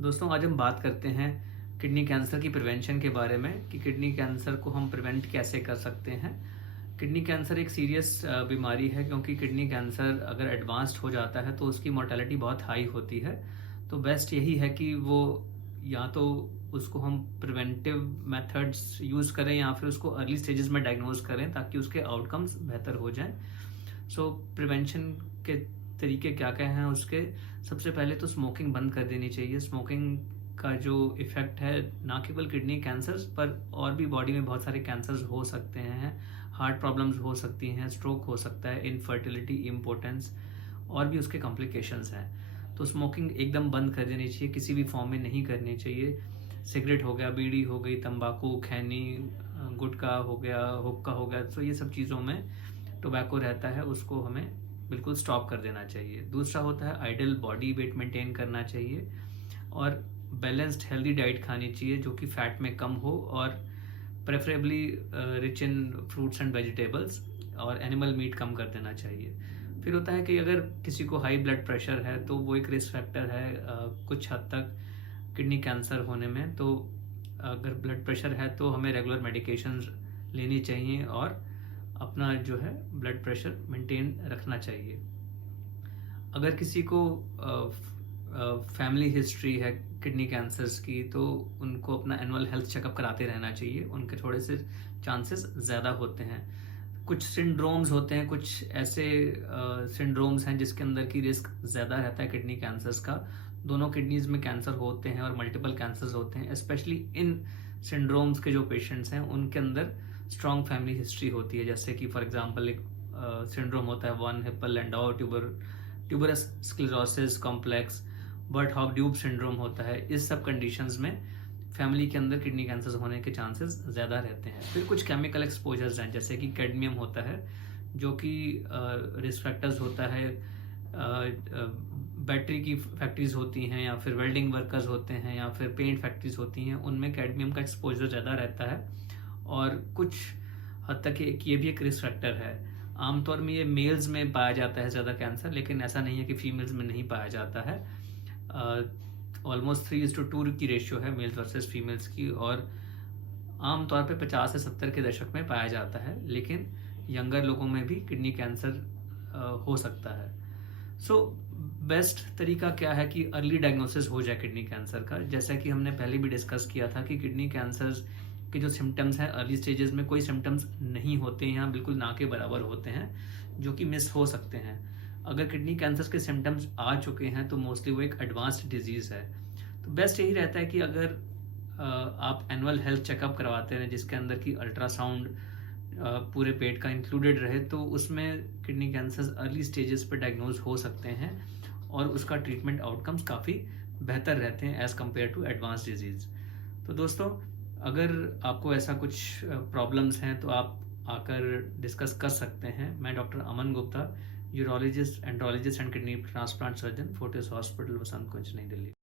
दोस्तों आज हम बात करते हैं किडनी कैंसर की प्रिवेंशन के बारे में कि किडनी कैंसर को हम प्रिवेंट कैसे कर सकते हैं। किडनी कैंसर एक सीरियस बीमारी है क्योंकि किडनी कैंसर अगर एडवांस्ड हो जाता है तो उसकी मोर्टेलिटी बहुत हाई होती है। तो बेस्ट यही है कि वो या तो उसको हम प्रिवेंटिव मेथड्स यूज़ करें या फिर उसको अर्ली स्टेजेस में डायग्नोज करें ताकि उसके आउटकम्स बेहतर हो जाएं। सो प्रिवेंशन के तरीके क्या क्या हैं उसके, सबसे पहले तो स्मोकिंग बंद कर देनी चाहिए। स्मोकिंग का जो इफ़ेक्ट है ना केवल किडनी कैंसर्स पर और भी बॉडी में बहुत सारे कैंसर्स हो सकते हैं, हार्ट प्रॉब्लम्स हो सकती हैं, स्ट्रोक हो सकता है, इनफर्टिलिटी, इम्पोर्टेंस और भी उसके कॉम्प्लिकेशंस हैं। तो स्मोकिंग एकदम बंद कर देनी चाहिए, किसी भी फॉर्म में नहीं करनी चाहिए। सिगरेट हो गया, बीड़ी हो गई, तंबाकू, खैनी, गुटखा हो गया, हुक्का हो गया, तो ये सब चीज़ों में टोबैको रहता है, उसको हमें बिल्कुल स्टॉप कर देना चाहिए। दूसरा होता है आइडियल बॉडी वेट मेंटेन करना चाहिए और बैलेंस्ड हेल्दी डाइट खानी चाहिए जो कि फैट में कम हो और preferably rich in fruits and vegetables, और एनिमल मीट कम कर देना चाहिए। फिर होता है कि अगर किसी को हाई ब्लड प्रेशर है तो वो एक रिस्क फैक्टर है कुछ हद तक किडनी कैंसर होने में। तो अगर ब्लड प्रेशर है तो हमें रेगुलर मेडिकेशंस लेनी चाहिए और अपना जो है ब्लड प्रेशर मेंटेन रखना चाहिए। अगर किसी को फैमिली हिस्ट्री है किडनी कैंसर्स की तो उनको अपना एनुअल हेल्थ चेकअप कराते रहना चाहिए, उनके थोड़े से चांसेस ज़्यादा होते हैं। कुछ सिंड्रोम्स होते हैं, कुछ ऐसे सिंड्रोम्स हैं जिसके अंदर की रिस्क ज़्यादा रहता है किडनी कैंसर्स का। दोनों किडनीज में कैंसर होते हैं और मल्टीपल कैंसर्स होते हैं। स्पेशली इन सिंड्रोम्स के जो पेशेंट्स हैं उनके अंदर स्ट्रॉन्ग फैमिली हिस्ट्री होती है, जैसे कि फॉर एग्जांपल एक सिंड्रोम होता है von Hippel Lindau tuberous sclerosis complex, Birt Hogg Dube syndrome होता है। इस सब कंडीशंस में फैमिली के अंदर किडनी कैंसर होने के चांसेस ज़्यादा रहते हैं। फिर कुछ केमिकल एक्सपोजर्स हैं, जैसे कि कैडमियम होता है जो कि रिस्क फैक्टर्स होता है। बैटरी की फैक्ट्रीज होती हैं या फिर वेल्डिंग वर्कर्स होते हैं या फिर पेंट फैक्ट्रीज होती हैं, उनमें कैडमियम का एक्सपोजर ज़्यादा रहता है और कुछ हद तक ये भी एक रिस्क फैक्टर है। आमतौर में ये मेल्स में पाया जाता है ज़्यादा कैंसर, लेकिन ऐसा नहीं है कि फीमेल्स में नहीं पाया जाता है। ऑलमोस्ट 3:2 की रेशियो है मेल्स वर्सेस फीमेल्स की, और आमतौर पे 50 से 70 के दशक में पाया जाता है, लेकिन यंगर लोगों में भी किडनी कैंसर हो सकता है। सो बेस्ट तरीका क्या है कि अर्ली डायग्नोसिस हो जाए किडनी कैंसर का। जैसा कि हमने पहले भी डिस्कस किया था कि किडनी कैंसर के जो सिम्टम्स हैं अर्ली स्टेजेस में कोई सिम्टम्स नहीं होते हैं या बिल्कुल ना के बराबर होते हैं, जो कि मिस हो सकते हैं। अगर किडनी कैंसर के सिम्टम्स आ चुके हैं तो मोस्टली वो एक एडवांस्ड डिजीज़ है। तो बेस्ट यही रहता है कि अगर आप एनुअल हेल्थ चेकअप करवाते हैं जिसके अंदर की अल्ट्रासाउंड पूरे पेट का इंक्लूडेड रहे, तो उसमें किडनी कैंसर अर्ली स्टेजेस पर डायग्नोज हो सकते हैं और उसका ट्रीटमेंट आउटकम्स काफ़ी बेहतर रहते हैं as compared to advance disease. तो दोस्तों, अगर आपको ऐसा कुछ प्रॉब्लम्स हैं तो आप आकर डिस्कस कर सकते हैं। मैं doctor Aman Gupta, urologist, andrologist and kidney transplant surgeon, Fortis hospital, Vasant Kunj, नई दिल्ली।